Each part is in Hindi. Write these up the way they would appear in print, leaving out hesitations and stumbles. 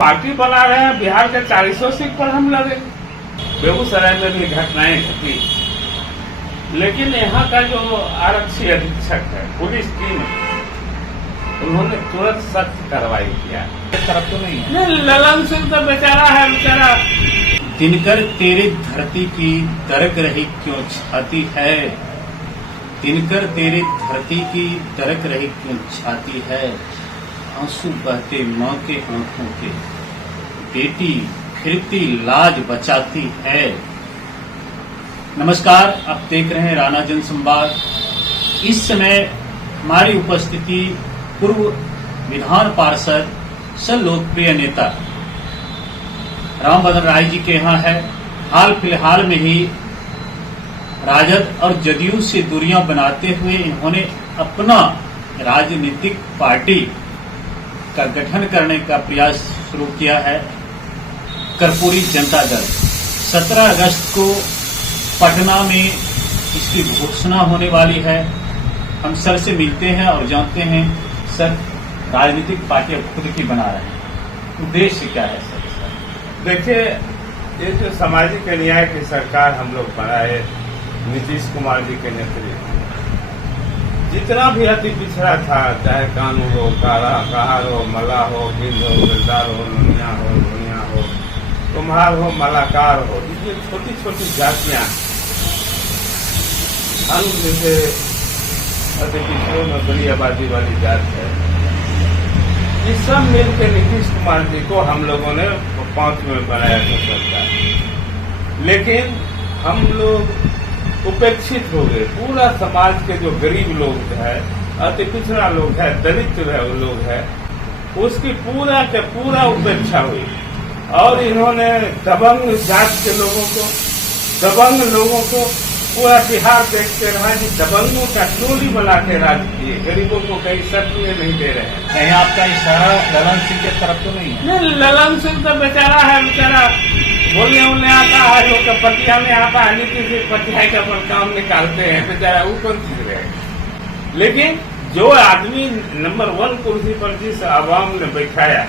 पार्टी बना रहे हैं, बिहार के 400 सीट पर हम लड़े। बेगूसराय में भी घटनाएं घटी, लेकिन यहाँ का जो आरक्षी अधीक्षक है, पुलिस टीम, उन्होंने तुरंत सख्त कार्रवाई किया। तरफ तो नहीं है। नहीं, ललन सिंह तो बेचारा है, बेचारा। दिनकर तेरी धरती की दरक रही क्यों छाती है, दिनकर तेरी धरती की दरक रही क्यों छाती है, आंसू बहते माँ के आंखों के, बेटी फिरती लाज बचाती है। नमस्कार, आप देख रहे हैं राणा जन संवाद। इस समय हमारी उपस्थिति पूर्व विधान पार्षद सह लोकप्रिय नेता रामभद्र राय जी के यहाँ है। हाल फिलहाल में ही राजद और जदयू से दूरियां बनाते हुए इन्होंने अपना राजनीतिक पार्टी का गठन करने का प्रयास शुरू किया है, कर्पूरी जनता दल। 17 अगस्त को पटना में इसकी घोषणा होने वाली है। हम सर से मिलते हैं और जानते हैं, सर राजनीतिक पार्टी अब खुद की बना रहे हैं, उद्देश्य क्या है सर? देखिए, ये जो सामाजिक न्याय की सरकार हम लोग बनाए नीतीश कुमार जी के नेतृत्व, जितना भी अति पिछड़ा था, चाहे कानून हो, कहार हो, मला हो, बिंद हो, गिरदार हो, लुनिया हो, दुनिया हो, कुम्हार हो, मलाकार हो, ये छोटी छोटी जातियां हम जैसे अति पिछड़ों में बड़ी आबादी वाली जात है, ये सब मिलकर नीतीश कुमार जी को हम लोगों ने 5 में बनाया था सरकार। लेकिन हम लोग उपेक्षित हो गए। पूरा समाज के जो गरीब लोग है, अति पिछड़ा लोग है, दलित है, वो लोग है, उसकी पूरा के पूरा उपेक्षा हुई। और इन्होंने दबंग जात के लोगों को, दबंग लोगों को पूरा बिहार देखते रहा कि दबंगों का टोली बना के राज किए, गरीबों को कहीं सत्य नहीं दे रहे हैं। कहीं आपका इशारा ललन सिंह के तरफ तो नहीं है? नहीं, ललन सिंह तो बेचारा है, बेचारा बोलने उन्हें आता है, लोग का पटिया में आता है, नीति से पटिया का पर काम निकालते हैं, बेचारा वो कौन चीज रहे। लेकिन जो आदमी नंबर 1 कुर्सी पर जिस आवाम ने बैठाया,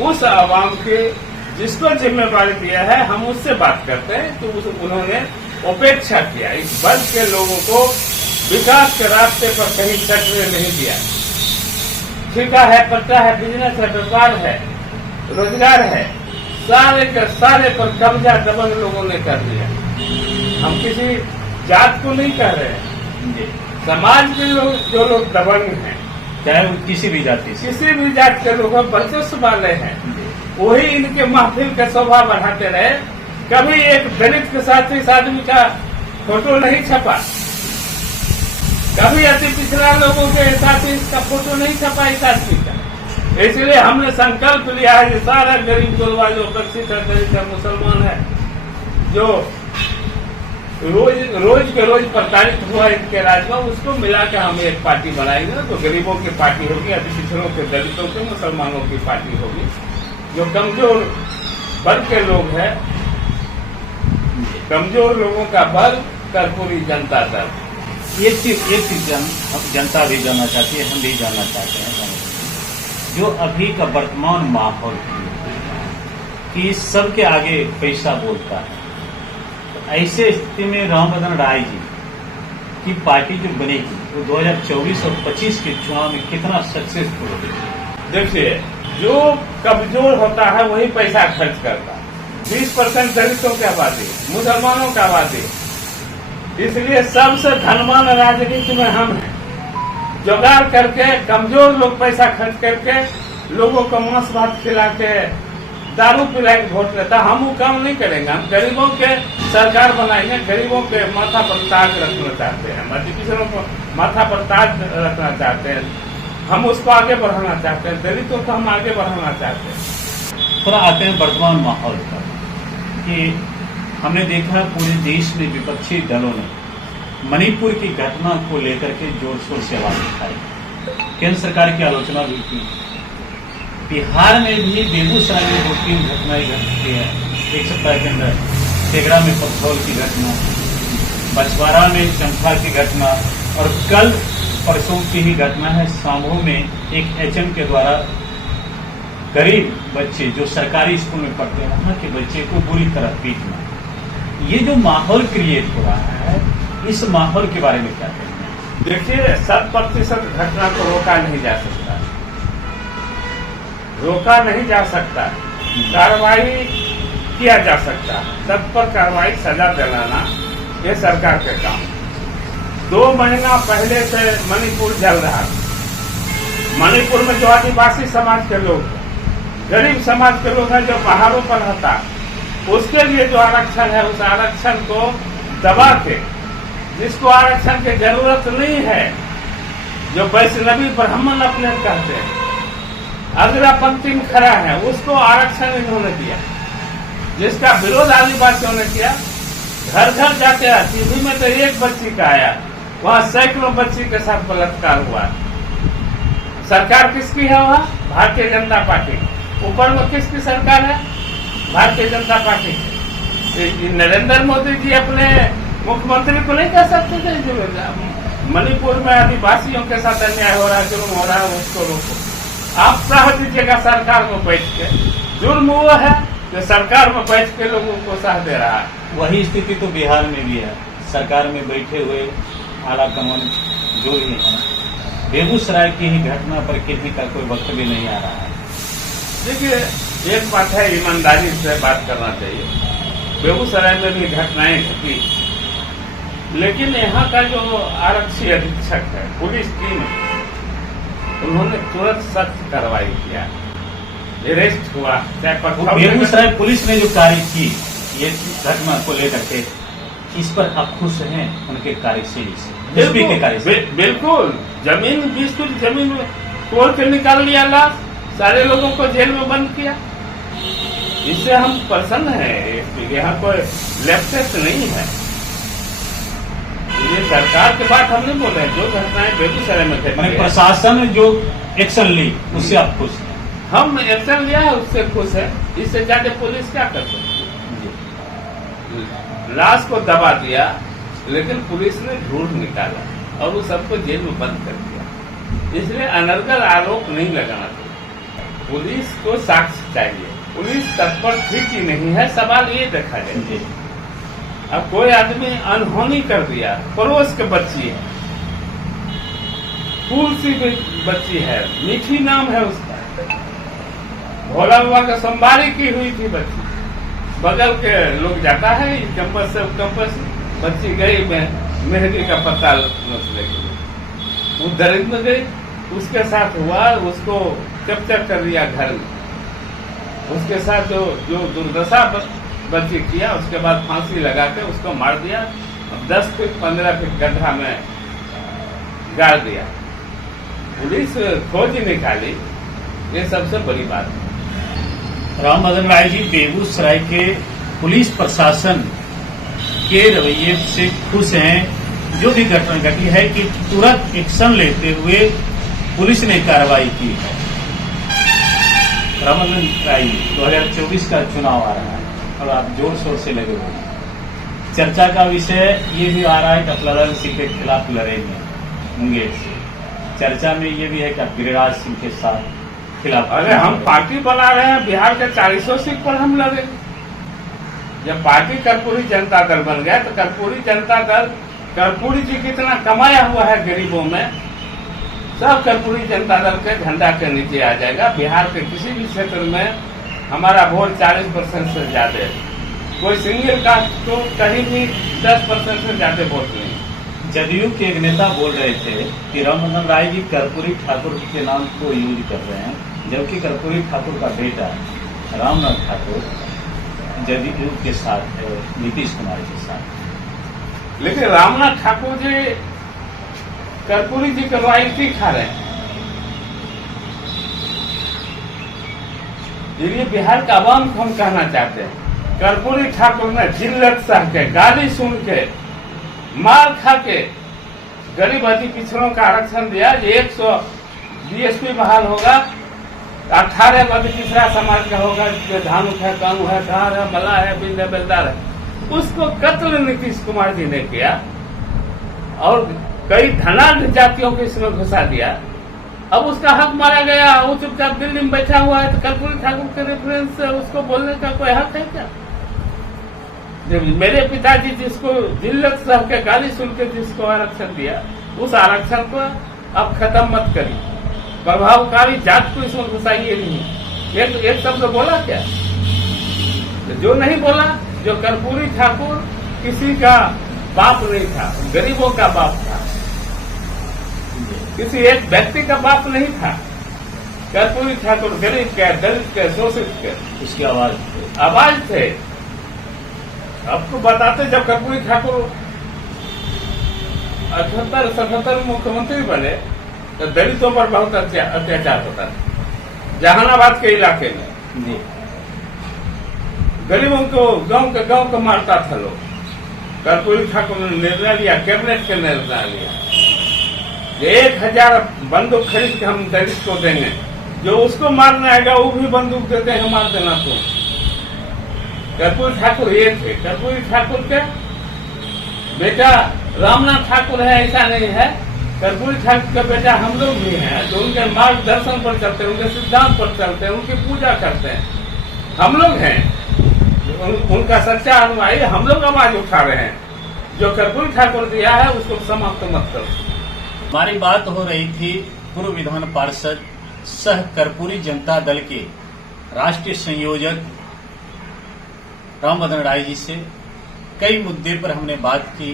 उस आवाम के जिसको जिम्मेवारी दिया है, हम उससे बात करते हैं। तो उन्होंने उपेक्षा किया, इस वर्ग के लोगों को विकास के रास्ते पर कहीं चक्र नहीं दिया। ठेका है, पट्टा है, बिजनेस है, व्यापार है, रोजगार है, सारे के सारे पर कब्जा दबंग लोगों ने कर दिया। हम किसी जात को नहीं कह रहे हैं, समाज के लोग, जो लोग दबंग हैं, चाहे वो किसी भी जाति से, किसी भी जात के लोग वर्चस्व वाले हैं, वही इनके महफिल का शोभा बढ़ाते रहे। कभी एक दलित के साथ इस आदमी का फोटो नहीं छपा, कभी अति पिछड़ा लोगों के साथ इसका फोटो नहीं छपा इस आदमी का। इसलिए हमने संकल्प लिया है कि सारा गरीब गुरबा जो उपेक्षित है, दलित है, मुसलमान है, जो रोज के रोज प्रताड़ित हुआ इनके राज में, उसको मिला के हम एक पार्टी बनाएंगे ना। तो गरीबों की पार्टी होगी, अति पिछड़ों के, दलितों के, मुसलमानों की पार्टी होगी। जो कमजोर वर्ग के लोग हैं, कमजोर लोगों का वर्ग कर्पूरी जनता दल। एक चीज जनता भी जानना चाहती है, हम भी जानना चाहते हैं, जो अभी का वर्तमान माहौल कि सबके आगे पैसा बोलता है, तो ऐसे स्थिति में रामभद्र राय जी की पार्टी जो बनेगी वो 2024 और 25 के चुनाव में कितना सक्सेसफुल होगी? देखिए, जो कमजोर होता है वही पैसा खर्च करता है। 20% दलितों की आबादी, मुसलमानों की आबादी, इसलिए सबसे धनवान राजनीति में हम हैं। जुगाड़ करके कमजोर लोग पैसा खर्च करके लोगों को मांस भात खिला के दारू पिला के वोट लेता। हम वो काम नहीं करेंगे। हम गरीबों के सरकार बनाएंगे, गरीबों के माथा पर ताज रखना चाहते हैं, अति पिछड़ों को माथा पर ताज रखना चाहते हैं, हम उसको आगे बढ़ाना चाहते हैं, दलितों को हम आगे बढ़ाना चाहते हैं। थोड़ा आते हैं वर्तमान माहौल पर कि हमने देखा पूरे देश में विपक्षी दलों ने मणिपुर की घटना को लेकर के जोर शोर से आवाज उठाई, केंद्र सरकार की आलोचना भी की। बिहार में भी बेगूसराय में 2-3 घटनाएं घटी है एक सप्ताह के अंदर। तेगड़ा में पथरौल की घटना, बछवाड़ा में चंपा की घटना, और कल परसों की ही घटना है सामू में एक एचएम के द्वारा गरीब बच्चे जो सरकारी स्कूल में पढ़ते हैं वहाँ के बच्चे को बुरी तरह पीटना, ये जो माहौल क्रिएट हो रहा है, इस माहौल के बारे में क्या कहेंगे? देखिए, 100% घटना को रोका नहीं जा सकता, रोका नहीं जा सकता, कार्रवाई किया जा सकता, सब पर कार्रवाई, सजा दिलाना ये सरकार का काम। 2 महीना पहले से मणिपुर जल रहा था। मणिपुर में जो आदिवासी समाज के लोग, गरीब समाज के लोग हैं, जो पहाड़ों पर रहता, उसके लिए जो आरक्षण है, उस आरक्षण को दबा के, जिसको आरक्षण की जरूरत नहीं है, जो वैष्णवी ब्राह्मण अपने कहते हैं, अगला पंक्ति में खड़ा है, उसको आरक्षण इन्होंने दिया, जिसका विरोध आदिवासियों ने किया। घर घर जाके टीवी में तो एक बच्ची का आया, वहां सैकड़ों बच्ची के साथ बलात्कार हुआ। सरकार किसकी है? वहां भारतीय जनता पार्टी। ऊपर में किसकी सरकार है? भारतीय जनता पार्टी। नरेंद्र मोदी जी अपने मुख्यमंत्री को नहीं कह सकते थे जो मणिपुर में आदिवासियों के साथ अन्याय हो रहा है, जुर्म हो रहा है, उसको रोको। आप सह दीजिएगा सरकार में बैठ के। जुर्म वो है जो सरकार में बैठ के लोगों को सह दे रहा है। वही स्थिति तो बिहार में भी है, सरकार में बैठे हुए आला कमान जो भी है। बेगूसराय की ही घटना पर किसी का कोई वक्तव्य नहीं आ रहा है। देखिए, एक बात है, ईमानदारी से बात करना चाहिए। बेगूसराय में भी घटनाएं घटी, लेकिन यहाँ का जो आरक्षी अधीक्षक है, पुलिस टीम, उन्होंने तुरंत सख्त कार्रवाई किया, अरेस्ट हुआ। चाहे बेगूसराय पुलिस ने जो कार्य की ये घटना को लेकर के, इस पर आप खुश हैं उनके कार्यशैली से, एसपी के कार्य से? बिल्कुल। जमीन 20 फुट जमीन तोड़ के निकाल लिया लाश, सारे लोगों को जेल में बंद किया। इससे हम प्रसन्न हैं। यहाँ कोई लेफ्टिस्ट नहीं है। ये सरकार के बात हम नहीं बोल रहे हैं। जो घटनाएं बेगूसराय में घटी, प्रशासन ने जो एक्शन ली उससे आप खुश हैं? हम एक्शन लिया है उससे खुश है। इससे ज्यादा पुलिस क्या कर सकती है? लाश को दबा दिया, लेकिन पुलिस ने ढूंढ निकाला और वो सबको जेल में बंद कर दिया। इसलिए अनर्गल आरोप नहीं लगाना चाहिए। पुलिस को साक्ष्य चाहिए। पुलिस तत्पर थी कि नहीं है, सवाल ये देखा जाए। अब कोई आदमी अनहोनी कर दिया, पड़ोस के बच्ची है, फूल सी बच्ची है, मीठी नाम है उसका, भोला बाबा का सोमवारी की हुई थी बच्ची, बगल के लोग जाता है कैंपस से कैंपस, बच्ची गई मेहंदी का पत्ता नोचने के लिए, वो दरिद्र में गई, उसके साथ हुआ, उसको कैप्चर कर लिया घर में, उसके साथ जो दुर्दशा बच्ची किया, उसके बाद फांसी लगा के उसको मार दिया, 10 फीट 15 फीट गड्ढा में गाड़ दिया। पुलिस खोज निकाली, ये सबसे बड़ी बात है। राम भजन राय जी, बेगूसराय के पुलिस प्रशासन के रवैये से खुश हैं? जो भी घटना घटी है कि तुरंत एक्शन लेते हुए पुलिस ने कार्रवाई की है। राम भजन राय, 2024 का चुनाव आ रहा है और आप जोर शोर से लगे हुए हैं। चर्चा का विषय ये भी आ रहा है कि आप ललन सिंह के खिलाफ लड़ेंगे मुंगेर से। चर्चा में ये भी है कि आप गिरिराज सिंह के साथ खिलाफ। अरे हम पार्टी बना रहे हैं, बिहार के 400 सीट पर हम लड़ेंगे। जब पार्टी कर्पूरी जनता दल बन गया, तो कर्पूरी जनता दल, कर्पूरी जी कितना कमाया हुआ है गरीबों में, सब कर्पूरी जनता दल के झंडा के नीचे आ जाएगा। बिहार के किसी भी क्षेत्र में हमारा वोट 40% से ज्यादा है। कोई सिंगल कास्ट तो कहीं भी 10% से ज्यादा वोट नहीं। जदयू के एक नेता बोल रहे थे कि राममोहन राय जी कर्पूरी ठाकुर के नाम को यूज कर रहे हैं, जबकि कर्पूरी ठाकुर का बेटा रामनाथ ठाकुर जदयू के साथ है, नीतीश कुमार के साथ। लेकिन रामनाथ ठाकुर जी कर्पूरी जी का रॉयल्टी खा रहे हैं। ये बिहार का आवाम को हम कहना चाहते हैं, कर्पूरी ठाकुर ने जिल्लत सह के, गाली सुन के, मार खा के गरीब अति पिछड़ों का आरक्षण दिया। 100 DSP बहाल होगा, 18 अति पिछड़ा समाज का होगा, जो धानु है, कानू है, धार है, मला है, बिंद है, बेलदार है, उसको कत्ल नीतीश कुमार जी ने किया और कई धनाढ़ जातियों को इसमें घुसा दिया। अब उसका हक मारा गया, वो चुपचाप दिल्ली में बैठा हुआ है, तो कर्पूरी ठाकुर के रेफरेंस से उसको बोलने का कोई हक है क्या? जब मेरे पिताजी जिसको जिल्लत साहब के गाली सुन के जिसको आरक्षण दिया, उस आरक्षण को अब खत्म मत करिए, प्रभावकारी जात को इसमें घुसाइए नहीं। एक शब्द बोला क्या? जो नहीं बोला, जो कर्पूरी ठाकुर किसी का बाप नहीं था, गरीबों का बाप था, किसी एक व्यक्ति का बाप नहीं था। कर्पूरी ठाकुर गरीब के, दलित के, शोषित के उसकी आवाज थे। आपको बताते, जब कर्पूरी ठाकुर 78-77 मुख्यमंत्री बने तो दलितों पर बहुत अत्याचार होता था जहानाबाद के इलाके में। गरीबों को गांव को मारता था लोग। कर्पूरी ठाकुर ने निर्णय लिया, कैबिनेट के निर्णय लिया, 1000 बंदूक खरीद के हम दलित को देंगे, जो उसको मारने आएगा वो भी बंदूक देते हैं, मार देना तुम। कर्पूरी ठाकुर ये थे। कर्पूरी ठाकुर के बेटा रामनाथ ठाकुर है ऐसा नहीं है, कर्पूरी ठाकुर का बेटा हम लोग भी हैं, तो उनके मार्गदर्शन पर चलते हैं, उनके सिद्धांत पर चलते हैं, उनकी पूजा करते हैं। हम लोग हैं उनका सच्चा अनुयायी, हम लोग आवाज उठा रहे हैं। जो कर्पूरी ठाकुर दिया है उसको समाप्त मत करो। हमारी बात हो रही थी पूर्व विधान पार्षद सह कर्पूरी जनता दल के राष्ट्रीय संयोजक रामभद्र राय जी से। कई मुद्दे पर हमने बात की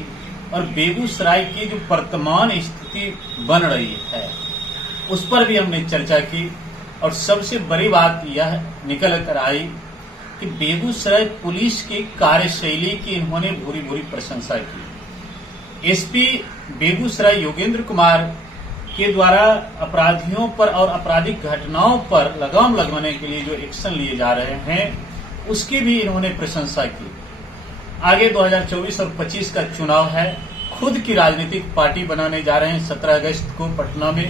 और बेगूसराय की जो वर्तमान स्थिति बन रही है उस पर भी हमने चर्चा की। और सबसे बड़ी बात यह निकल कर आई कि बेगूसराय पुलिस की कार्यशैली की इन्होंने भूरी भूरी प्रशंसा की। एसपी बेगूसराय योगेंद्र कुमार के द्वारा अपराधियों पर और आपराधिक घटनाओं पर लगाम लगाने के लिए जो एक्शन लिए जा रहे हैं उसकी भी इन्होंने प्रशंसा की। आगे 2024 और 25 का चुनाव है, खुद की राजनीतिक पार्टी बनाने जा रहे हैं 17 अगस्त को पटना में।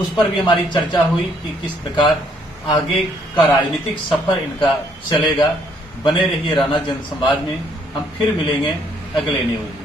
उस पर भी हमारी चर्चा हुई कि किस प्रकार आगे का राजनीतिक सफर इनका चलेगा। बने रहिए राणा जनसंवाद में। हम फिर मिलेंगे अगले न्यूज में।